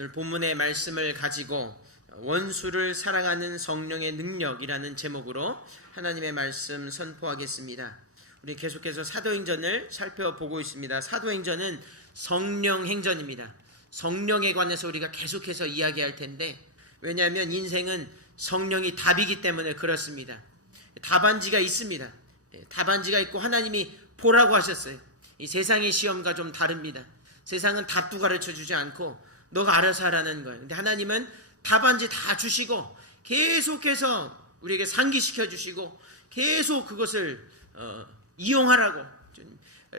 오늘 본문의 말씀을 가지고 원수를 사랑하는 성령의 능력이라는 제목으로 하나님의 말씀 선포하겠습니다. 우리 계속해서 사도행전을 살펴보고 있습니다. 사도행전은 성령 행전입니다. 성령에 관해서 우리가 계속해서 이야기할 텐데, 왜냐하면 인생은 성령이 답이기 때문에 그렇습니다. 답안지가 있습니다. 답안지가 있고 하나님이 보라고 하셨어요. 이 세상의 시험과 좀 다릅니다. 세상은 답도 가르쳐 주지 않고 너가 알아서 하라는 거예요. 근데 하나님은 답안지 다 주시고 계속해서 우리에게 상기시켜 주시고 계속 그것을 이용하라고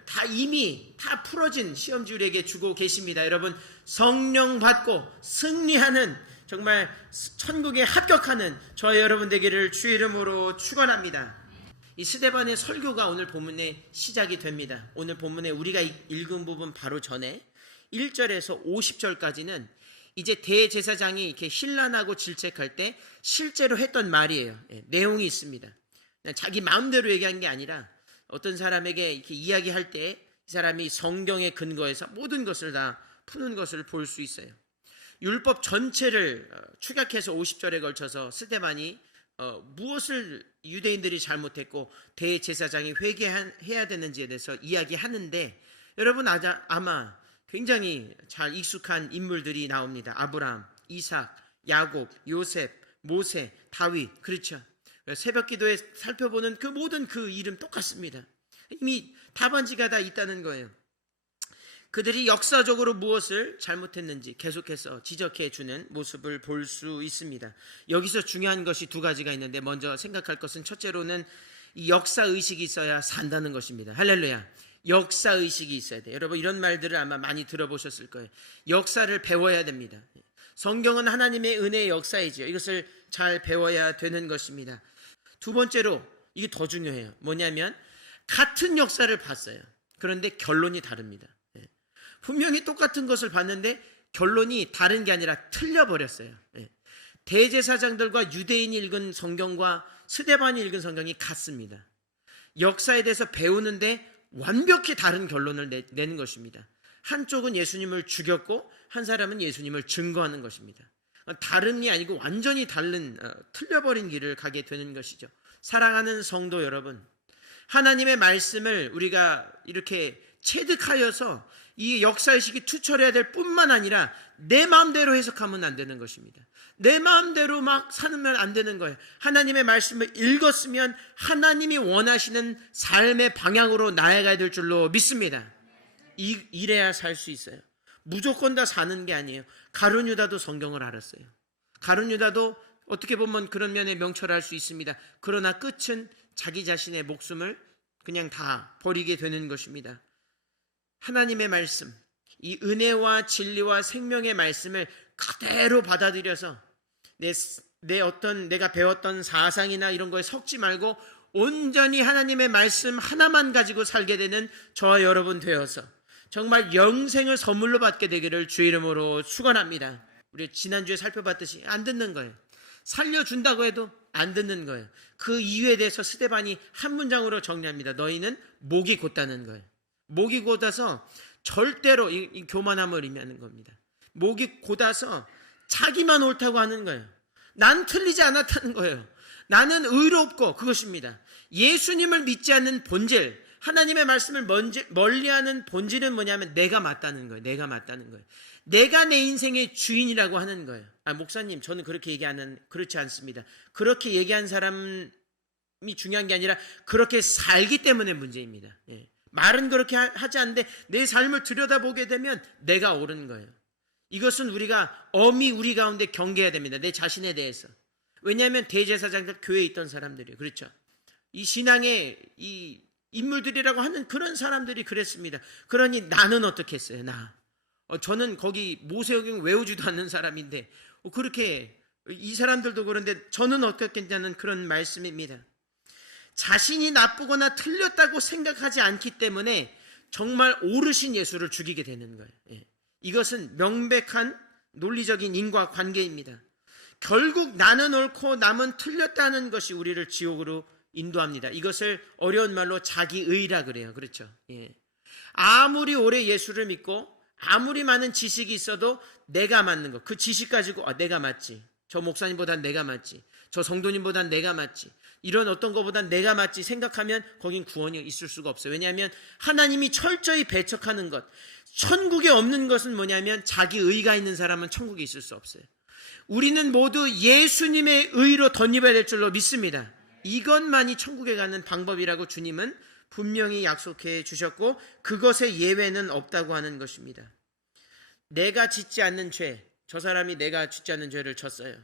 다 이미 다 풀어진 시험지 우리에게 주고 계십니다. 여러분, 성령 받고 승리하는, 정말 천국에 합격하는 저와 여러분 되기를 주의 이름으로 축원합니다. 이 스데반의 설교가 오늘 본문의 시작이 됩니다. 오늘 본문에 우리가 읽은 부분 바로 전에 1절에서 50절까지는 이제 대제사장이 이렇게 신란하고 질책할 때 실제로 했던 말이에요. 내용이 있습니다. 그냥 자기 마음대로 얘기한 게 아니라 어떤 사람에게 이렇게 이야기할 때 이 사람이 성경에 근거해서 모든 것을 다 푸는 것을 볼 수 있어요. 율법 전체를 축약해서 50절에 걸쳐서 스데반이 무엇을 유대인들이 잘못했고 대제사장이 회개해야 되는지에 대해서 이야기하는데, 여러분 아마 굉장히 잘 익숙한 인물들이 나옵니다. 아브라함, 이삭, 야곱, 요셉, 모세, 다윗, 그렇죠. 새벽 기도에 살펴보는 그 모든 그 이름 똑같습니다. 이미 답안지가 다 있다는 거예요. 그들이 역사적으로 무엇을 잘못했는지 계속해서 지적해 주는 모습을 볼 수 있습니다. 여기서 중요한 것이 두 가지가 있는데, 먼저 생각할 것은 첫째로는 이 역사의식이 있어야 산다는 것입니다. 할렐루야. 역사의식이 있어야 돼요. 여러분, 이런 말들을 아마 많이 들어보셨을 거예요. 역사를 배워야 됩니다. 성경은 하나님의 은혜의 역사이죠. 이것을 잘 배워야 되는 것입니다. 두 번째로, 이게 더 중요해요. 뭐냐면 같은 역사를 봤어요. 그런데 결론이 다릅니다. 분명히 똑같은 것을 봤는데 결론이 다른 게 아니라 틀려버렸어요. 대제사장들과 유대인이 읽은 성경과 스데반이 읽은 성경이 같습니다. 역사에 대해서 배우는데 완벽히 다른 결론을 내는 것입니다. 한쪽은 예수님을 죽였고 한 사람은 예수님을 증거하는 것입니다. 다름이 아니고 완전히 다른 틀려버린 길을 가게 되는 것이죠. 사랑하는 성도 여러분, 하나님의 말씀을 우리가 이렇게 체득하여서 이 역사의식이 투철해야 될 뿐만 아니라 내 마음대로 해석하면 안 되는 것입니다. 내 마음대로 막 사는 안 되는 거예요. 하나님의 말씀을 읽었으면 하나님이 원하시는 삶의 방향으로 나아가야 될 줄로 믿습니다. 이래야 살 수 있어요. 무조건 다 사는 게 아니에요. 가룟 유다도 성경을 알았어요. 가룟 유다도 어떻게 보면 그런 면에 명철할 수 있습니다. 그러나 끝은 자기 자신의 목숨을 그냥 다 버리게 되는 것입니다. 하나님의 말씀, 이 은혜와 진리와 생명의 말씀을 그대로 받아들여서 내가 배웠던 사상이나 이런 거에 섞지 말고 온전히 하나님의 말씀 하나만 가지고 살게 되는 저와 여러분 되어서 정말 영생을 선물로 받게 되기를 주의 이름으로 축원합니다. 우리 지난주에 살펴봤듯이 안 듣는 거예요. 살려준다고 해도 안 듣는 거예요. 그 이유에 대해서 스데반이 한 문장으로 정리합니다. 너희는 목이 곧다는 거예요. 목이 곧아서 절대로 이 교만함을 의미하는 겁니다. 목이 곧아서 자기만 옳다고 하는 거예요. 난 틀리지 않았다는 거예요. 나는 의롭고, 그것입니다. 예수님을 믿지 않는 본질, 하나님의 말씀을 멀리하는 본질은 뭐냐면 내가 맞다는 거예요. 내가 맞다는 거예요. 내가 내 인생의 주인이라고 하는 거예요. 목사님, 저는 그렇게 그렇지 않습니다. 그렇게 얘기한 사람이 중요한 게 아니라 그렇게 살기 때문에 문제입니다. 말은 그렇게 하지 않는데 내 삶을 들여다보게 되면 내가 옳은 거예요. 이것은 우리가 엄히 우리 가운데 경계해야 됩니다. 내 자신에 대해서. 왜냐하면 대제사장들 교회에 있던 사람들이에요. 그렇죠? 이 신앙의 이 인물들이라고 하는 그런 사람들이 그랬습니다. 그러니 나는 어떻게 했어요? 저는 거기 모세오경 외우지도 않는 사람인데 그렇게 이 사람들도 그런데 저는 어떻겠냐는 그런 말씀입니다. 자신이 나쁘거나 틀렸다고 생각하지 않기 때문에 정말 오르신 예수를 죽이게 되는 거예요. 이것은 명백한 논리적인 인과관계입니다. 결국 나는 옳고 남은 틀렸다는 것이 우리를 지옥으로 인도합니다. 이것을 어려운 말로 자기의라 그래요. 그렇죠? 아무리 오래 예수를 믿고 아무리 많은 지식이 있어도 내가 맞는 거, 그 지식 가지고 내가 맞지, 저 목사님보단 내가 맞지, 저 성도님보단 내가 맞지, 이런 어떤 것보단 내가 맞지 생각하면 거긴 구원이 있을 수가 없어요. 왜냐하면 하나님이 철저히 배척하는 것, 천국에 없는 것은 뭐냐면 자기 의가 있는 사람은 천국에 있을 수 없어요. 우리는 모두 예수님의 의로 덧입어야 될 줄로 믿습니다. 이것만이 천국에 가는 방법이라고 주님은 분명히 약속해 주셨고 그것의 예외는 없다고 하는 것입니다. 내가 짓지 않는 죄, 저 사람이 내가 짓지 않는 죄를 졌어요.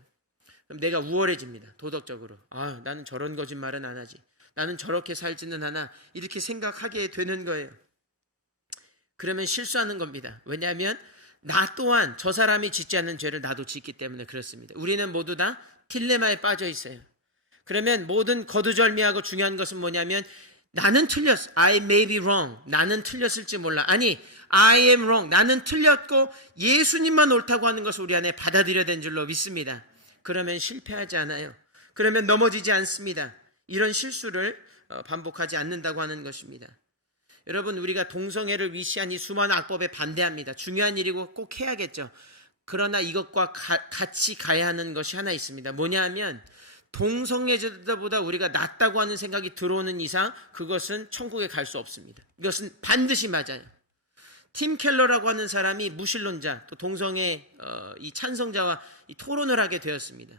그럼 내가 우월해집니다. 도덕적으로. 나는 저런 거짓말은 안 하지, 나는 저렇게 살지는 않아, 이렇게 생각하게 되는 거예요. 그러면 실수하는 겁니다. 왜냐하면 나 또한 저 사람이 짓지 않는 죄를 나도 짓기 때문에 그렇습니다. 우리는 모두 다 딜레마에 빠져 있어요. 그러면 모든 거두절미하고 중요한 것은 뭐냐면 나는 틀렸어. I may be wrong. 나는 틀렸을지 몰라. 아니, I am wrong. 나는 틀렸고 예수님만 옳다고 하는 것을 우리 안에 받아들여야 되는 줄로 믿습니다. 그러면 실패하지 않아요. 그러면 넘어지지 않습니다. 이런 실수를 반복하지 않는다고 하는 것입니다. 여러분, 우리가 동성애를 위시한 이 수많은 악법에 반대합니다. 중요한 일이고 꼭 해야겠죠. 그러나 이것과 같이 가야 하는 것이 하나 있습니다. 뭐냐 하면 동성애자보다 우리가 낫다고 하는 생각이 들어오는 이상 그것은 천국에 갈 수 없습니다. 이것은 반드시 맞아요. 팀 켈러라고 하는 사람이 무신론자, 또 동성애 이 찬성자와 이 토론을 하게 되었습니다.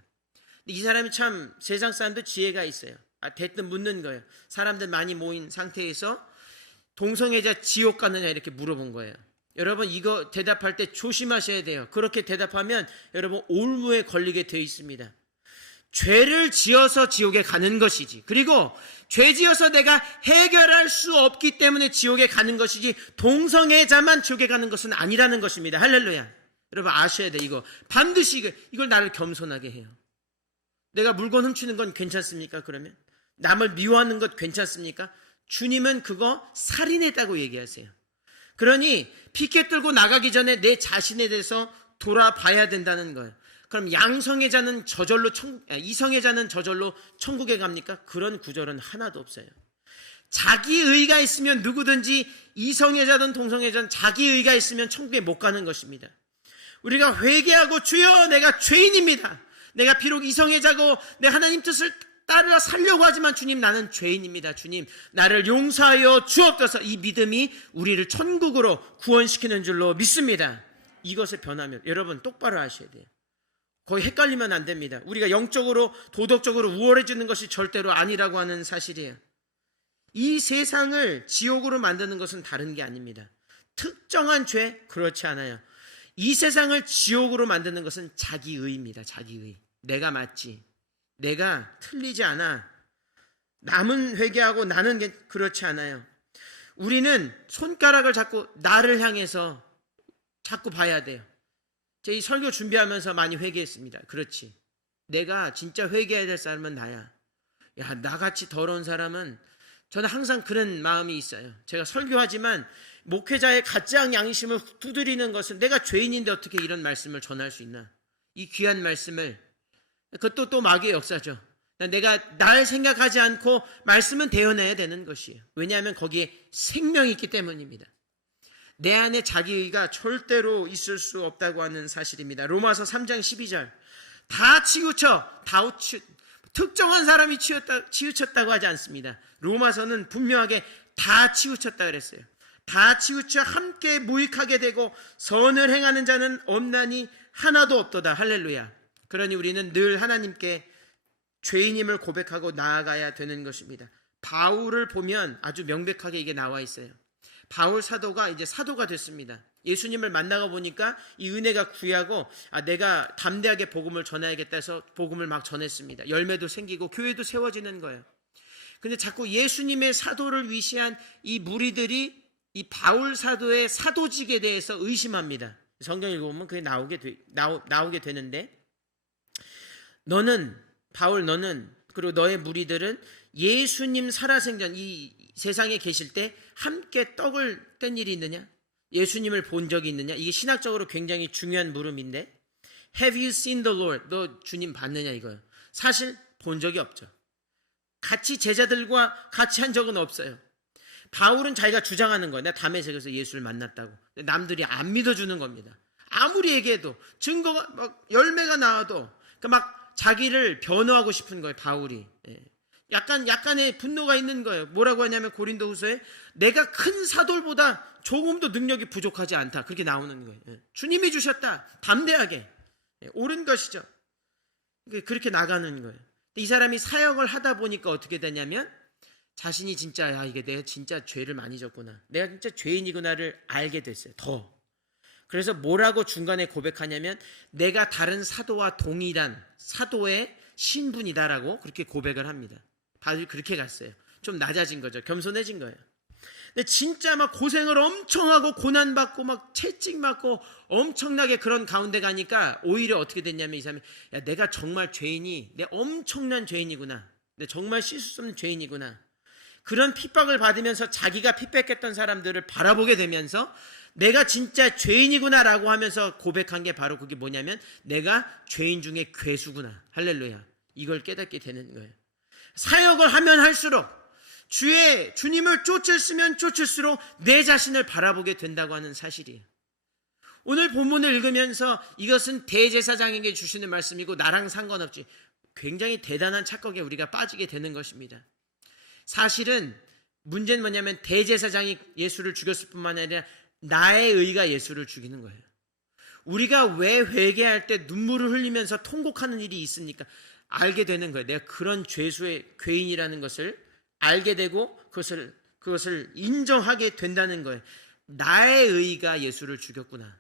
이 사람이 참 세상 사람도 지혜가 있어요. 대뜸 묻는 거예요. 사람들 많이 모인 상태에서 동성애자 지옥 가느냐 이렇게 물어본 거예요. 여러분, 이거 대답할 때 조심하셔야 돼요. 그렇게 대답하면 여러분 올무에 걸리게 되어 있습니다. 죄를 지어서 지옥에 가는 것이지, 그리고 죄 지어서 내가 해결할 수 없기 때문에 지옥에 가는 것이지 동성애자만 지옥에 가는 것은 아니라는 것입니다. 할렐루야. 여러분 아셔야 돼. 이거 반드시 이걸 나를 겸손하게 해요. 내가 물건 훔치는 건 괜찮습니까? 그러면 남을 미워하는 것 괜찮습니까? 주님은 그거 살인했다고 얘기하세요. 그러니 피켓 들고 나가기 전에 내 자신에 대해서 돌아봐야 된다는 거예요. 그럼 양성애자는 저절로 이성애자는 저절로 천국에 갑니까? 그런 구절은 하나도 없어요. 자기 의가 있으면 누구든지 이성애자든 동성애자든 자기 의가 있으면 천국에 못 가는 것입니다. 우리가 회개하고 주여 내가 죄인입니다. 내가 비록 이성애자고 내 하나님 뜻을 따라 살려고 하지만 주님 나는 죄인입니다. 주님 나를 용서하여 주옵소서. 이 믿음이 우리를 천국으로 구원시키는 줄로 믿습니다. 이것을 변하면 여러분 똑바로 하셔야 돼요. 거의 헷갈리면 안 됩니다. 우리가 영적으로 도덕적으로 우월해지는 것이 절대로 아니라고 하는 사실이에요. 이 세상을 지옥으로 만드는 것은 다른 게 아닙니다. 특정한 죄? 그렇지 않아요. 이 세상을 지옥으로 만드는 것은 자기의입니다. 자기의. 내가 맞지, 내가 틀리지 않아, 남은 회개하고 나는 그렇지 않아요. 우리는 손가락을 자꾸 나를 향해서 자꾸 봐야 돼요. 제가 이 설교 준비하면서 많이 회개했습니다. 그렇지, 내가 진짜 회개해야 될 사람은 나야. 야, 나같이 더러운 사람은, 저는 항상 그런 마음이 있어요. 제가 설교하지만 목회자의 가짜 양심을 두드리는 것은 내가 죄인인데 어떻게 이런 말씀을 전할 수 있나, 이 귀한 말씀을. 그것도 또 마귀의 역사죠. 내가 날 생각하지 않고 말씀은 대언해야 되는 것이에요. 왜냐하면 거기에 생명이 있기 때문입니다. 내 안에 자기의가 절대로 있을 수 없다고 하는 사실입니다. 로마서 3장 12절 다 치우쳐, 특정한 사람이 치우쳤다고 하지 않습니다. 로마서는 분명하게 다 치우쳤다 그랬어요. 다 치우쳐 함께 무익하게 되고 선을 행하는 자는 없나니 하나도 없도다. 할렐루야. 그러니 우리는 늘 하나님께 죄인임을 고백하고 나아가야 되는 것입니다. 바울을 보면 아주 명백하게 이게 나와 있어요. 바울 사도가 이제 사도가 됐습니다. 예수님을 만나고 보니까 이 은혜가 귀하고 내가 담대하게 복음을 전해야겠다 해서 복음을 막 전했습니다. 열매도 생기고 교회도 세워지는 거예요. 근데 자꾸 예수님의 사도를 위시한 이 무리들이 이 바울 사도의 사도직에 대해서 의심합니다. 성경 읽어보면 그게 나오게 되는데, 바울 너는 그리고 너의 무리들은 예수님 살아생전 이 세상에 계실 때 함께 떡을 뗀 일이 있느냐? 예수님을 본 적이 있느냐? 이게 신학적으로 굉장히 중요한 물음인데, Have you seen the Lord? 너 주님 봤느냐 이거예요. 사실 본 적이 없죠. 같이 제자들과 같이 한 적은 없어요. 바울은 자기가 주장하는 거예요. 내가 다메섹에서 예수를 만났다고. 남들이 안 믿어주는 겁니다. 아무리 얘기해도 증거가 막 열매가 나와도 막 자기를 변호하고 싶은 거예요. 바울이. 약간의 분노가 있는 거예요. 뭐라고 하냐면 고린도후서에 내가 큰 사돌보다 조금도 능력이 부족하지 않다. 그렇게 나오는 거예요. 주님이 주셨다. 담대하게. 옳은 것이죠. 그렇게 나가는 거예요. 이 사람이 사역을 하다 보니까 어떻게 되냐면 자신이 진짜 이게 내가 진짜 죄를 많이 졌구나. 내가 진짜 죄인이구나를 알게 됐어요. 더. 그래서 뭐라고 중간에 고백하냐면 내가 다른 사도와 동일한 사도의 신분이다라고 그렇게 고백을 합니다. 바울이 그렇게 갔어요. 좀 낮아진 거죠. 겸손해진 거예요. 근데 진짜 막 고생을 엄청 하고 고난받고 막 채찍맞고 엄청나게 그런 가운데 가니까 오히려 어떻게 됐냐면 이 사람이 야, 내가 정말 죄인이 내 엄청난 죄인이구나. 내 정말 씻을 수 없는 죄인이구나. 그런 핍박을 받으면서 자기가 핍박했던 사람들을 바라보게 되면서 내가 진짜 죄인이구나라고 하면서 고백한 게 바로 그게 뭐냐면 내가 죄인 중에 괴수구나. 할렐루야. 이걸 깨닫게 되는 거예요. 사역을 하면 할수록 주님을 쫓으면 쫓을수록 내 자신을 바라보게 된다고 하는 사실이에요. 오늘 본문을 읽으면서 이것은 대제사장에게 주시는 말씀이고 나랑 상관없지. 굉장히 대단한 착각에 우리가 빠지게 되는 것입니다. 사실은 문제는 뭐냐면 대제사장이 예수를 죽였을 뿐만 아니라 나의 의가 예수를 죽이는 거예요. 우리가 왜 회개할 때 눈물을 흘리면서 통곡하는 일이 있습니까? 알게 되는 거예요. 내가 그런 죄수의 죄인이라는 것을 알게 되고 그것을 인정하게 된다는 거예요. 나의 의가 예수를 죽였구나.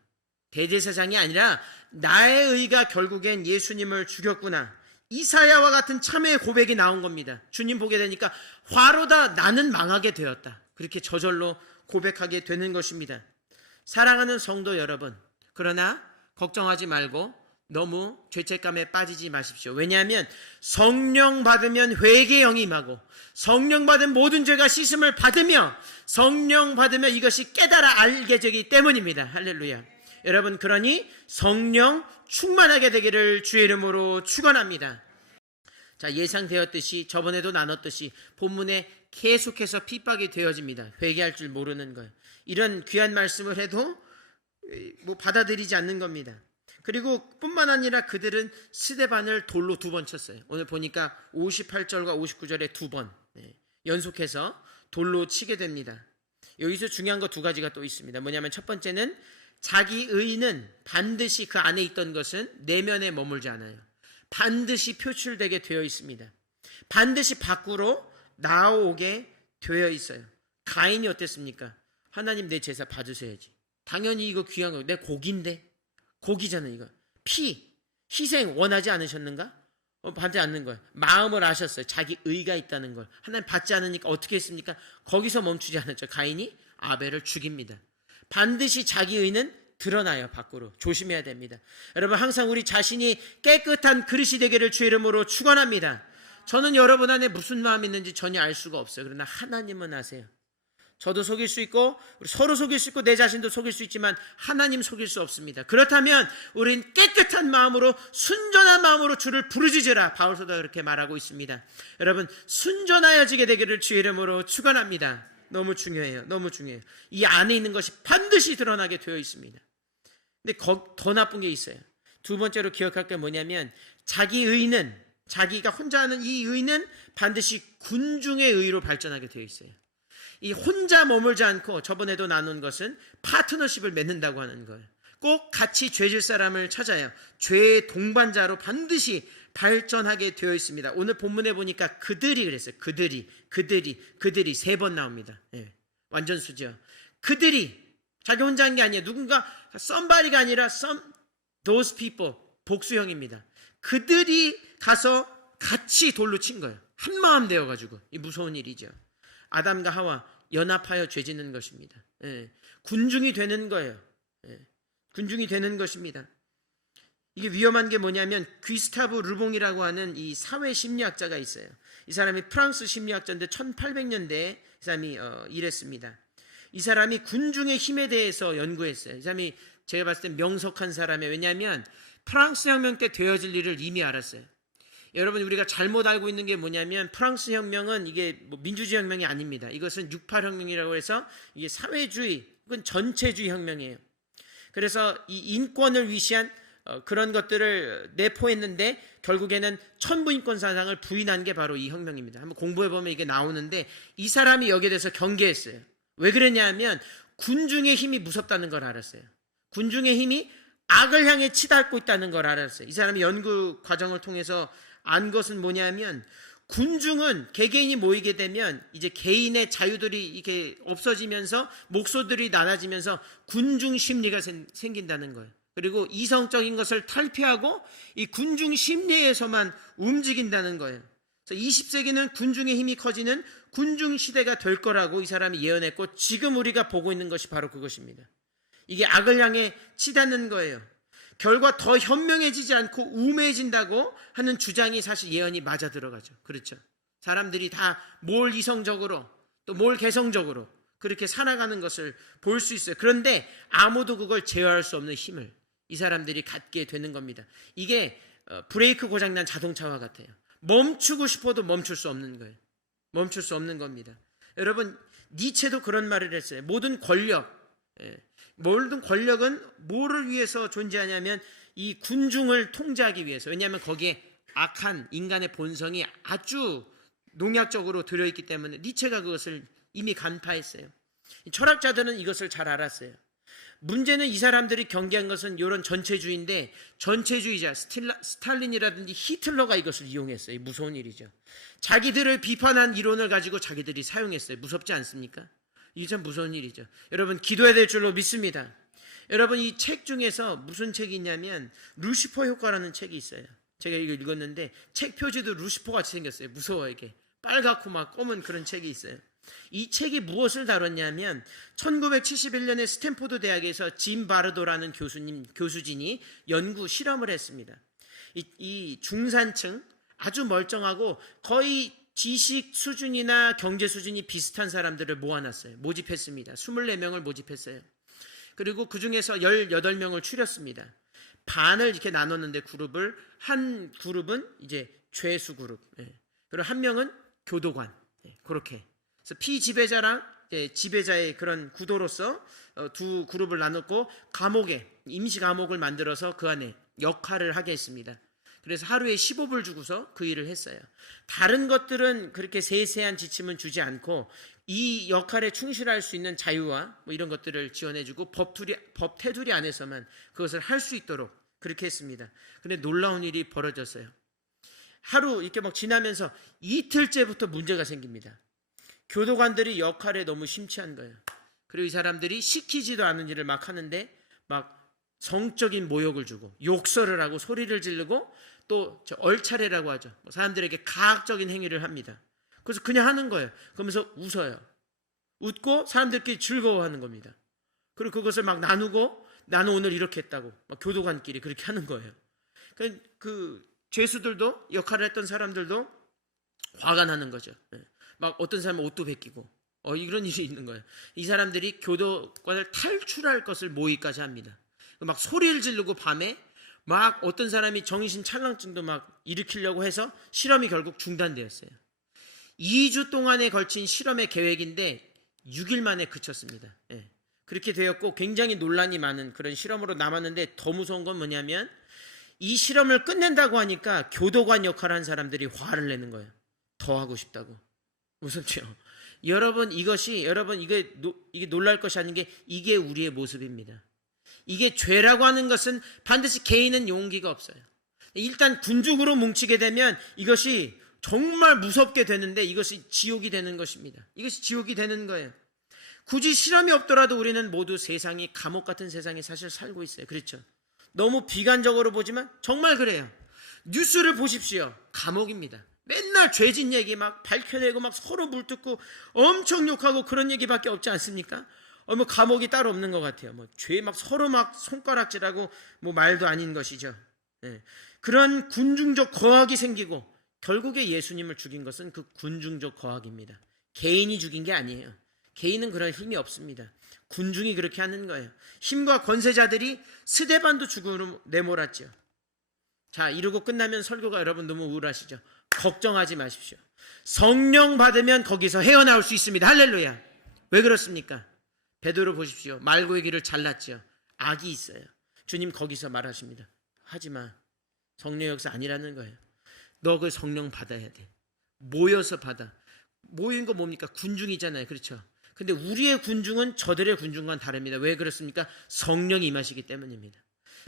대제사장이 아니라 나의 의가 결국엔 예수님을 죽였구나. 이사야와 같은 참회의 고백이 나온 겁니다. 주님 보게 되니까 화로다 나는 망하게 되었다. 그렇게 저절로 고백하게 되는 것입니다. 사랑하는 성도 여러분, 그러나 걱정하지 말고 너무 죄책감에 빠지지 마십시오. 왜냐하면 성령 받으면 회개의 영이 임하고 성령 받은 모든 죄가 씻음을 받으며 성령 받으면 이것이 깨달아 알게 되기 때문입니다. 할렐루야. 여러분, 그러니 성령 충만하게 되기를 주의 이름으로 축원합니다. 자, 예상되었듯이 저번에도 나눴듯이 본문에 계속해서 핍박이 되어집니다. 회개할 줄 모르는 거예요. 이런 귀한 말씀을 해도 받아들이지 않는 겁니다. 그리고 뿐만 아니라 그들은 스데반을 돌로 2번 쳤어요. 오늘 보니까 58절과 59절에 2번 연속해서 돌로 치게 됩니다. 여기서 중요한 거 2가지가 또 있습니다. 뭐냐면 첫 번째는 자기 의는 반드시 그 안에 있던 것은 내면에 머물지 않아요. 반드시 표출되게 되어 있습니다. 반드시 밖으로 나오게 되어 있어요. 가인이 어땠습니까? 하나님 내 제사 받으셔야지. 당연히 이거 귀한 거. 내 고기인데. 고기잖아요 이거. 피, 희생 원하지 않으셨는가? 받지 않는 거예요. 마음을 아셨어요. 자기 의가 있다는 걸. 하나님 받지 않으니까 어떻게 했습니까? 거기서 멈추지 않았죠. 가인이 아벨을 죽입니다. 반드시 자기 의는 드러나요. 밖으로. 조심해야 됩니다. 여러분, 항상 우리 자신이 깨끗한 그릇이 되기를 주의 이름으로 축원합니다. 저는 여러분 안에 무슨 마음이 있는지 전혀 알 수가 없어요. 그러나 하나님은 아세요. 저도 속일 수 있고 우리 서로 속일 수 있고 내 자신도 속일 수 있지만 하나님 속일 수 없습니다. 그렇다면 우린 깨끗한 마음으로 순전한 마음으로 주를 부르짖으라. 바울서도 그렇게 말하고 있습니다. 여러분, 순전하여지게 되기를 주의 이름으로 축원합니다. 너무 중요해요. 너무 중요해요. 이 안에 있는 것이 반드시 드러나게 되어 있습니다. 근데 더 나쁜 게 있어요. 2번째로 기억할 게 뭐냐면 자기 의는, 자기가 혼자 하는 이 의는 반드시 군중의 의로 발전하게 되어 있어요. 이 혼자 머물지 않고 저번에도 나눈 것은 파트너십을 맺는다고 하는 거예요. 꼭 같이 죄질 사람을 찾아요. 죄의 동반자로 반드시 발전하게 되어 있습니다. 오늘 본문에 보니까 그들이 그랬어요. 그들이 3번 나옵니다. 완전 수죠. 그들이 자기 혼자 한 게 아니에요. 누군가 somebody가 아니라 those people 복수형입니다. 그들이 가서 같이 돌로 친 거예요. 한 마음 되어가지고. 이 무서운 일이죠. 아담과 하와 연합하여 죄짓는 것입니다. 군중이 되는 거예요. 군중이 되는 것입니다. 이게 위험한 게 뭐냐면 귀스타브 르봉이라고 하는 이 사회 심리학자가 있어요. 이 사람이 프랑스 심리학자인데 1800년대에 이 사람이 일했습니다. 이 사람이 군중의 힘에 대해서 연구했어요. 이 사람이 제가 봤을 때 명석한 사람이에요. 왜냐하면 프랑스 혁명 때 되어질 일을 이미 알았어요. 여러분 우리가 잘못 알고 있는 게 뭐냐면 프랑스 혁명은 이게 뭐 민주주의 혁명이 아닙니다. 이것은 68 혁명이라고 해서 이게 사회주의, 이건 전체주의 혁명이에요. 그래서 이 인권을 위시한 그런 것들을 내포했는데 결국에는 천부인권 사상을 부인한 게 바로 이 혁명입니다. 한번 공부해 보면 이게 나오는데 이 사람이 여기에 대해서 경계했어요. 왜 그랬냐면 군중의 힘이 무섭다는 걸 알았어요. 군중의 힘이 악을 향해 치닫고 있다는 걸 알았어요. 이 사람이 연구 과정을 통해서 안 것은 뭐냐면 군중은 개개인이 모이게 되면 이제 개인의 자유들이 이렇게 없어지면서 목소들이 낮아지면서 군중 심리가 생긴다는 거예요. 그리고 이성적인 것을 탈피하고 이 군중 심리에서만 움직인다는 거예요. 그래서 20세기는 군중의 힘이 커지는 군중 시대가 될 거라고 이 사람이 예언했고 지금 우리가 보고 있는 것이 바로 그것입니다. 이게 악을 향해 치닫는 거예요. 결과 더 현명해지지 않고 우매해진다고 하는 주장이 사실 예언이 맞아 들어가죠. 그렇죠. 사람들이 다 뭘 이성적으로 또 뭘 개성적으로 그렇게 살아가는 것을 볼 수 있어요. 그런데 아무도 그걸 제어할 수 없는 힘을 이 사람들이 갖게 되는 겁니다. 이게 브레이크 고장난 자동차와 같아요. 멈추고 싶어도 멈출 수 없는 거예요. 멈출 수 없는 겁니다. 여러분 니체도 그런 말을 했어요. 모든 권력은 뭐를 위해서 존재하냐면 이 군중을 통제하기 위해서. 왜냐하면 거기에 악한 인간의 본성이 아주 농약적으로 들어있기 때문에 니체가 그것을 이미 간파했어요. 철학자들은 이것을 잘 알았어요. 문제는 이 사람들이 경계한 것은 이런 전체주의인데 전체주의자 스탈린이라든지 히틀러가 이것을 이용했어요. 무서운 일이죠. 자기들을 비판한 이론을 가지고 자기들이 사용했어요. 무섭지 않습니까? 이게 참 무서운 일이죠. 여러분 기도해야 될 줄로 믿습니다. 여러분 이 책 중에서 무슨 책이 있냐면 루시퍼 효과라는 책이 있어요. 제가 이거 읽었는데 책 표지도 루시퍼 같이 생겼어요. 무서워. 이게 빨갛고 막 검은 그런 책이 있어요. 이 책이 무엇을 다뤘냐면 1971년에 스탠포드 대학에서 짐 바르도라는 교수진이 연구 실험을 했습니다. 이 중산층 아주 멀쩡하고 거의 지식 수준이나 경제 수준이 비슷한 사람들을 모아놨어요. 모집했습니다. 24명을 모집했어요. 그리고 그 중에서 18명을 추렸습니다. 반을 이렇게 나눴는데 그룹을, 한 그룹은 이제 죄수 그룹, 그리고 한 명은 교도관, 그렇게. 그래서 피지배자랑 지배자의 그런 구도로서 두 그룹을 나눴고 임시 감옥을 만들어서 그 안에 역할을 하게 했습니다. 그래서 하루에 15불 주고서 그 일을 했어요. 다른 것들은 그렇게 세세한 지침은 주지 않고 이 역할에 충실할 수 있는 자유와 뭐 이런 것들을 지원해주고 법 테두리 안에서만 그것을 할 수 있도록 그렇게 했습니다. 근데 놀라운 일이 벌어졌어요. 하루 이렇게 막 지나면서 이틀째부터 문제가 생깁니다. 교도관들이 역할에 너무 심취한 거예요. 그리고 이 사람들이 시키지도 않은 일을 막 하는데 막 성적인 모욕을 주고 욕설을 하고 소리를 지르고 또 얼차례라고 하죠. 사람들에게 가학적인 행위를 합니다. 그래서 그냥 하는 거예요. 그러면서 웃어요. 웃고 사람들끼리 즐거워하는 겁니다. 그리고 그것을 막 나누고 나는 오늘 이렇게 했다고 막 교도관끼리 그렇게 하는 거예요. 그 죄수들도 역할을 했던 사람들도 화가 나는 거죠. 막 어떤 사람은 옷도 벗기고 이런 일이 있는 거예요. 이 사람들이 교도관을 탈출할 것을 모의까지 합니다. 막 소리를 지르고 밤에 막 어떤 사람이 정신 찰랑증도 막 일으키려고 해서 실험이 결국 중단되었어요. 2주 동안에 걸친 실험의 계획인데 6일 만에 그쳤습니다. 그렇게 되었고 굉장히 논란이 많은 그런 실험으로 남았는데 더 무서운 건 뭐냐면 이 실험을 끝낸다고 하니까 교도관 역할을 한 사람들이 화를 내는 거예요. 더 하고 싶다고. 무섭죠? 여러분 이게 놀랄 것이 아닌 게 이게 우리의 모습입니다. 이게 죄라고 하는 것은 반드시 개인은 용기가 없어요. 일단 군중으로 뭉치게 되면 이것이 정말 무섭게 되는데 이것이 지옥이 되는 것입니다. 이것이 지옥이 되는 거예요. 굳이 실험이 없더라도 우리는 모두 세상이 감옥 같은 세상에 사실 살고 있어요. 그렇죠? 너무 비관적으로 보지만 정말 그래요. 뉴스를 보십시오. 감옥입니다. 맨날 죄진 얘기 막 밝혀내고 막 서로 물뜯고 엄청 욕하고 그런 얘기밖에 없지 않습니까? 뭐 감옥이 따로 없는 것 같아요. 뭐 죄 막 서로 막 손가락질하고 뭐 말도 아닌 것이죠. 그런 군중적 거악이 생기고 결국에 예수님을 죽인 것은 그 군중적 거악입니다. 개인이 죽인 게 아니에요. 개인은 그런 힘이 없습니다. 군중이 그렇게 하는 거예요. 힘과 권세자들이 스데반도 죽음으로 내몰았죠. 자, 이러고 끝나면 설교가 여러분 너무 우울하시죠? 걱정하지 마십시오. 성령 받으면 거기서 헤어나올 수 있습니다. 할렐루야. 왜 그렇습니까? 베드로 보십시오. 말고의 잘랐죠. 악이 있어요. 주님 거기서 말하십니다. 하지마. 성령 역사 아니라는 거예요. 너 그 성령 받아야 돼. 모여서 받아. 모인 거 뭡니까? 군중이잖아요. 그렇죠? 근데 우리의 군중은 저들의 군중과는 다릅니다. 왜 그렇습니까? 성령이 임하시기 때문입니다.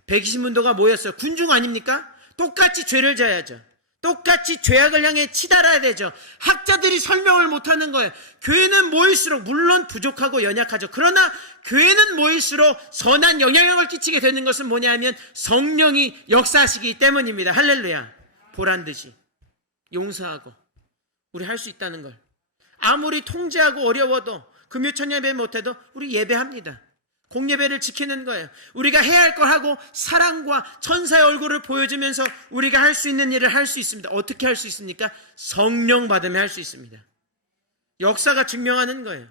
120문도가 모였어요. 군중 아닙니까? 똑같이 죄를 져야죠. 똑같이 죄악을 향해 치달아야 되죠. 학자들이 설명을 못하는 거예요. 교회는 모일수록 물론 부족하고 연약하죠. 그러나 교회는 모일수록 선한 영향력을 끼치게 되는 것은 뭐냐 하면 성령이 역사하시기 때문입니다. 할렐루야. 보란듯이 용서하고 우리 할 수 있다는 걸. 아무리 통제하고 어려워도 금요천 예배 못해도 우리 예배합니다. 공예배를 지키는 거예요. 우리가 해야 할 걸 하고 사랑과 천사의 얼굴을 보여주면서 우리가 할 수 있는 일을 할 수 있습니다. 어떻게 할 수 있습니까? 성령 받으면 할 수 있습니다. 역사가 증명하는 거예요.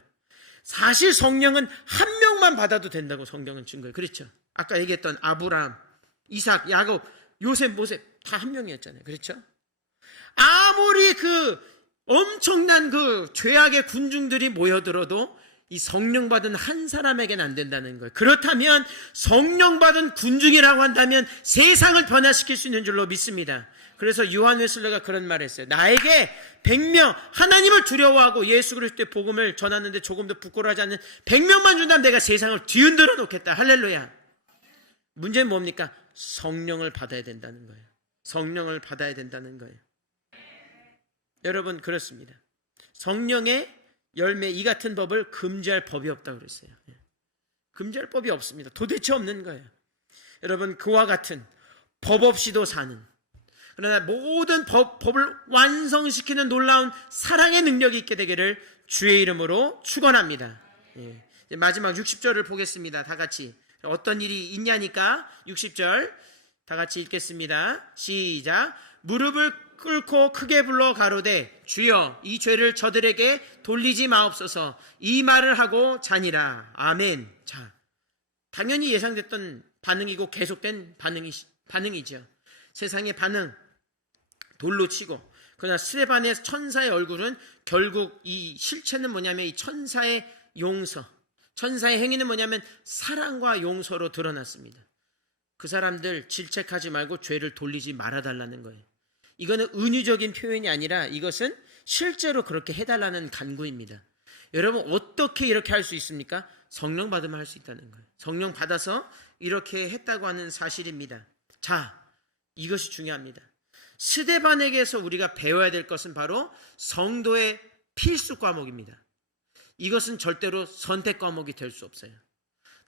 사실 성령은 한 명만 받아도 된다고 성경은 증거해요. 그렇죠? 아까 얘기했던 아브라함, 이삭, 야곱, 요셉, 모세 다 한 명이었잖아요. 그렇죠? 아무리 그 엄청난 그 죄악의 군중들이 모여들어도 이 성령 받은 한 사람에게는 안 된다는 거예요. 그렇다면 성령 받은 군중이라고 한다면 세상을 변화시킬 수 있는 줄로 믿습니다. 그래서 요한 웨슬레가 그런 말을 했어요. 나에게 100명 하나님을 두려워하고 예수 그리스도의 복음을 전하는데 조금도 부끄러워하지 않는 100명만 준다면 내가 세상을 뒤흔들어 놓겠다. 할렐루야. 문제는 뭡니까? 성령을 받아야 된다는 거예요. 성령을 받아야 된다는 거예요. 여러분 그렇습니다. 성령의 열매 이 같은 법을 금지할 법이 없다고 그랬어요. 금지할 법이 없습니다. 도대체 없는 거예요. 여러분 그와 같은 법 없이도 사는, 그러나 모든 법을 완성시키는 놀라운 사랑의 능력이 있게 되기를 주의 이름으로 축원합니다. 마지막 60절을 보겠습니다. 다 같이. 어떤 일이 있냐니까 60절 다 같이 읽겠습니다. 시작. 무릎을 꿇고 크게 불러 가로되 주여 이 죄를 저들에게 돌리지 마옵소서. 이 말을 하고 자니라. 아멘. 자, 당연히 예상됐던 반응이고 계속된 반응이죠. 세상의 반응 돌로 치고, 그러나 스데반의 천사의 얼굴은 결국 이 실체는 뭐냐면 이 천사의 용서, 천사의 행위는 뭐냐면 사랑과 용서로 드러났습니다. 그 사람들 질책하지 말고 죄를 돌리지 말아달라는 거예요. 이거는 은유적인 표현이 아니라 이것은 실제로 그렇게 해달라는 간구입니다. 여러분 어떻게 이렇게 할 수 있습니까? 성령 받으면 할 수 있다는 거예요. 성령 받아서 이렇게 했다고 하는 사실입니다. 자, 이것이 중요합니다. 스데반에게서 우리가 배워야 될 것은 바로 성도의 필수 과목입니다. 이것은 절대로 선택 과목이 될 수 없어요.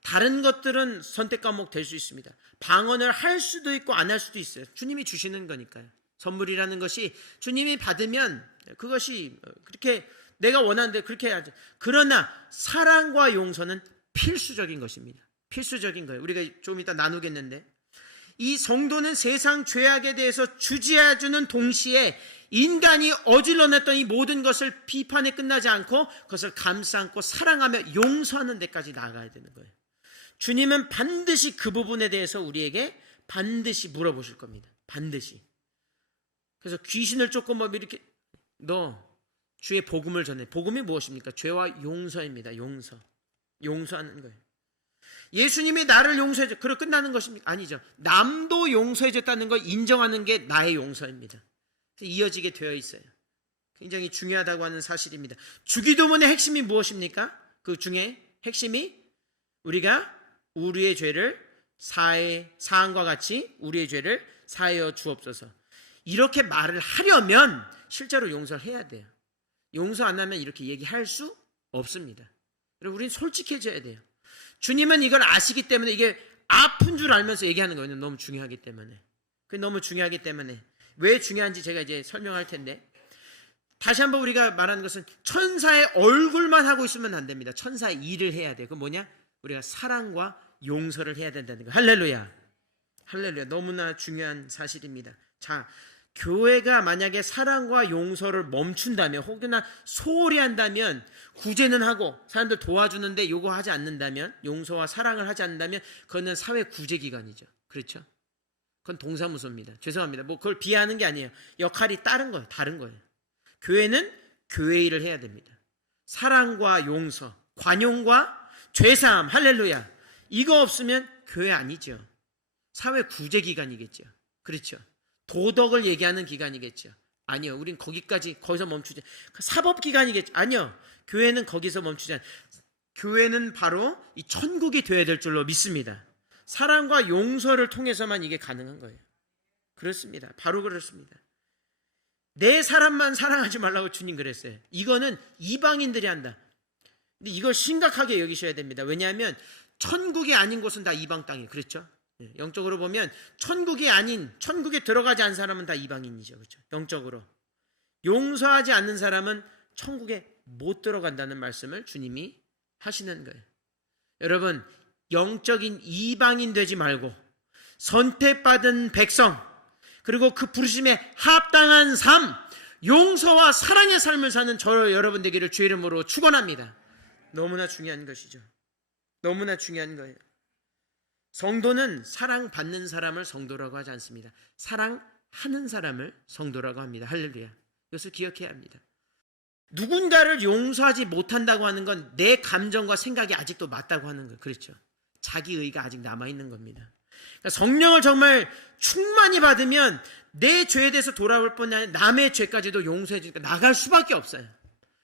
다른 것들은 선택 과목 될 수 있습니다. 방언을 할 수도 있고 안 할 수도 있어요. 주님이 주시는 거니까요. 선물이라는 것이 주님이 받으면 그것이 그렇게 내가 원하는데 그렇게 해야지. 그러나 사랑과 용서는 필수적인 것입니다. 필수적인 거예요. 우리가 좀 이따 나누겠는데, 이 성도는 세상 죄악에 대해서 주지해주는 동시에 인간이 어질러냈던 이 모든 것을 비판에 끝나지 않고 그것을 감싸안고 사랑하며 용서하는 데까지 나아가야 되는 거예요. 주님은 반드시 그 부분에 대해서 우리에게 반드시 물어보실 겁니다. 반드시. 그래서 귀신을 쫓고 뭐 이렇게 너 주의 복음을 전해. 복음이 무엇입니까? 죄와 용서입니다. 용서하는 거예요. 예수님이 나를 용서해줘. 그럼 끝나는 것입니까? 아니죠. 남도 용서해줬다는 걸 인정하는 게 나의 용서입니다. 이어지게 되어 있어요. 굉장히 중요하다고 하는 사실입니다. 주기도문의 핵심이 무엇입니까? 그 중에 핵심이 우리가 우리의 죄를 사함과 같이 우리의 죄를 사하여 주옵소서. 이렇게 말을 하려면 실제로 용서를 해야 돼요. 용서 안 하면 이렇게 얘기할 수 없습니다. 그리고 우리는 솔직해져야 돼요. 주님은 이걸 아시기 때문에 이게 아픈 줄 알면서 얘기하는 거예요. 너무 중요하기 때문에. 그게 너무 중요하기 때문에. 왜 중요한지 제가 이제 설명할 텐데, 다시 한번 우리가 말하는 것은 천사의 얼굴만 하고 있으면 안 됩니다. 천사의 일을 해야 돼요. 그건 뭐냐? 우리가 사랑과 용서를 해야 된다는 거예요. 할렐루야. 할렐루야. 너무나 중요한 사실입니다. 자, 교회가 만약에 사랑과 용서를 멈춘다면, 혹여나 소홀히 한다면, 구제는 하고 사람들 도와주는데 요거 하지 않는다면, 용서와 사랑을 하지 않는다면 그거는 사회 구제기관이죠. 그렇죠? 그건 동사무소입니다. 죄송합니다. 뭐 그걸 비하하는 게 아니에요. 역할이 다른 거예요. 다른 거예요. 교회는 교회 일을 해야 됩니다. 사랑과 용서, 관용과 죄사함, 할렐루야. 이거 없으면 교회 아니죠. 사회 구제 기관이겠죠. 그렇죠. 도덕을 얘기하는 기관이겠죠. 아니요. 우린 거기서 멈추지. 사법 기관이겠죠. 아니요. 교회는 거기서 멈추지 않아요. 교회는 바로 이 천국이 되어야 될 줄로 믿습니다. 사랑과 용서를 통해서만 이게 가능한 거예요. 그렇습니다. 바로 그렇습니다. 내 사람만 사랑하지 말라고 주님 그랬어요. 이거는 이방인들이 한다. 근데 이걸 심각하게 여기셔야 됩니다. 왜냐하면 천국이 아닌 곳은 다 이방 땅이에요. 그렇죠? 영적으로 보면 천국에 들어가지 않은 사람은 다 이방인이죠. 그렇죠? 영적으로. 용서하지 않는 사람은 천국에 못 들어간다는 말씀을 주님이 하시는 거예요. 여러분, 영적인 이방인 되지 말고 선택받은 백성, 그리고 그 부르심에 합당한 삶, 용서와 사랑의 삶을 사는 여러분 되기를 주의 이름으로 축원합니다. 너무나 중요한 것이죠. 너무나 중요한 거예요. 성도는 사랑받는 사람을 성도라고 하지 않습니다. 사랑하는 사람을 성도라고 합니다. 할렐루야. 이것을 기억해야 합니다. 누군가를 용서하지 못한다고 하는 건 내 감정과 생각이 아직도 맞다고 하는 거예요. 그렇죠. 자기 의가 아직 남아있는 겁니다. 그러니까 성령을 정말 충만히 받으면 내 죄에 대해서 돌아올 뿐 아니라 남의 죄까지도 용서해 주니까 나갈 수밖에 없어요.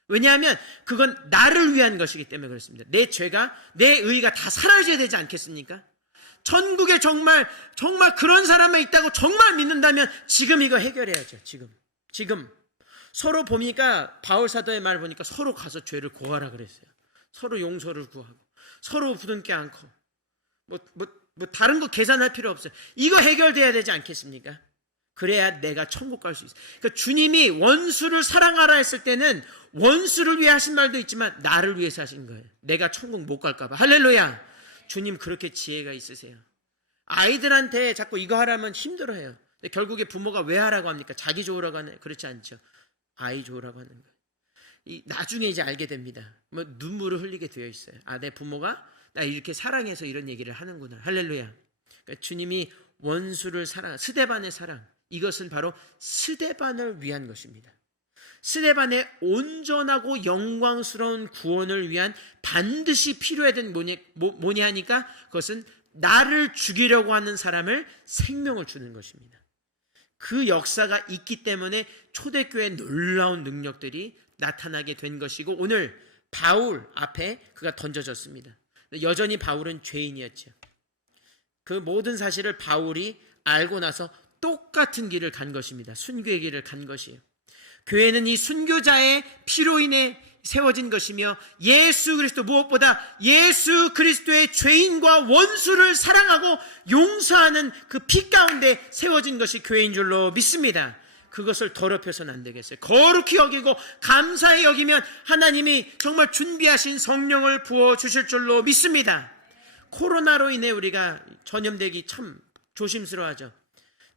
왜냐하면 그건 나를 위한 것이기 때문에 그렇습니다. 내 죄가, 내 의가 다 사라져야 되지 않겠습니까? 천국에 정말 그런 사람이 있다고 정말 믿는다면 지금 이거 해결해야죠. 지금 서로 보니까 바울 사도의 말 보니까 서로 가서 죄를 고하라 그랬어요. 서로 용서를 구하고 서로 부둥켜 안고 뭐 다른 거 계산할 필요 없어요. 이거 해결돼야 되지 않겠습니까? 그래야 내가 천국 갈 수 있어요. 그러니까 주님이 원수를 사랑하라 했을 때는 원수를 위해 하신 말도 있지만 나를 위해서 하신 거예요. 내가 천국 못 갈까 봐. 할렐루야. 주님 그렇게 지혜가 있으세요. 아이들한테 자꾸 이거 하라면 힘들어해요. 근데 결국에 부모가 왜 하라고 합니까? 자기 좋으라고 하나요? 그렇지 않죠. 아이 좋으라고 하는 거예요. 나중에 이제 알게 됩니다. 뭐 눈물을 흘리게 되어 있어요. 내 부모가 나 이렇게 사랑해서 이런 얘기를 하는구나. 할렐루야. 그러니까 주님이 원수를 스데반의 사랑, 이것은 바로 스데반을 위한 것입니다. 스데반의 온전하고 영광스러운 구원을 위한 반드시 필요해야 되는 뭐냐 하니까 그것은 나를 죽이려고 하는 사람을 생명을 주는 것입니다. 그 역사가 있기 때문에 초대교회의 놀라운 능력들이 나타나게 된 것이고 오늘 바울 앞에 그가 던져졌습니다. 여전히 바울은 죄인이었죠. 그 모든 사실을 바울이 알고 나서 똑같은 길을 간 것입니다. 순교의 길을 간 것이에요. 교회는 이 순교자의 피로 인해 세워진 것이며 예수 그리스도, 무엇보다 예수 그리스도의 죄인과 원수를 사랑하고 용서하는 그 피 가운데 세워진 것이 교회인 줄로 믿습니다. 그것을 더럽혀서는 안 되겠어요. 거룩히 여기고 감사히 여기면 하나님이 정말 준비하신 성령을 부어주실 줄로 믿습니다. 코로나로 인해 우리가 전염되기 참 조심스러워하죠.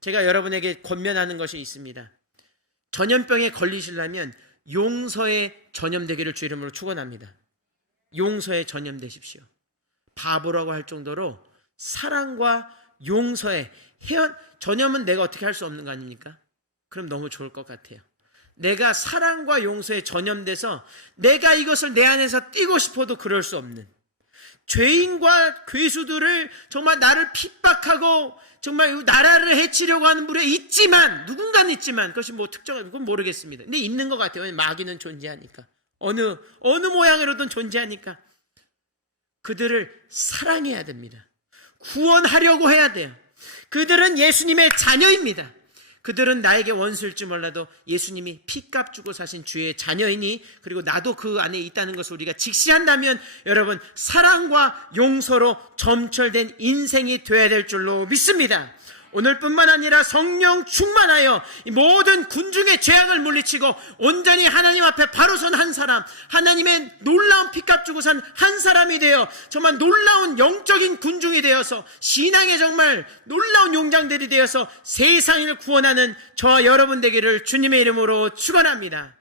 제가 여러분에게 권면하는 것이 있습니다. 전염병에 걸리시려면 용서에 전염되기를 주 이름으로 축원합니다. 용서에 전염되십시오. 바보라고 할 정도로 사랑과 용서에 전염은 내가 어떻게 할 수 없는 거 아닙니까? 그럼 너무 좋을 것 같아요. 내가 사랑과 용서에 전염돼서 내가 이것을 내 안에서 띄고 싶어도 그럴 수 없는 죄인과 괴수들을 정말 나를 핍박하고 정말 나라를 해치려고 하는 분이 있지만, 누군가는 있지만, 그것이 뭐 특정한, 그건 모르겠습니다. 근데 있는 것 같아요. 마귀는 존재하니까. 어느 모양으로든 존재하니까. 그들을 사랑해야 됩니다. 구원하려고 해야 돼요. 그들은 예수님의 자녀입니다. 그들은 나에게 원수일지 몰라도 예수님이 피값 주고 사신 주의 자녀이니, 그리고 나도 그 안에 있다는 것을 우리가 직시한다면 여러분 사랑과 용서로 점철된 인생이 되어야 될 줄로 믿습니다. 오늘뿐만 아니라 성령 충만하여 이 모든 군중의 죄악을 물리치고 온전히 하나님 앞에 바로 선 한 사람, 하나님의 놀라운 피값 주고 산 한 사람이 되어 정말 놀라운 영적인 군중이 되어서 신앙의 정말 놀라운 용장들이 되어서 세상을 구원하는 저와 여러분 되기를 주님의 이름으로 축원합니다.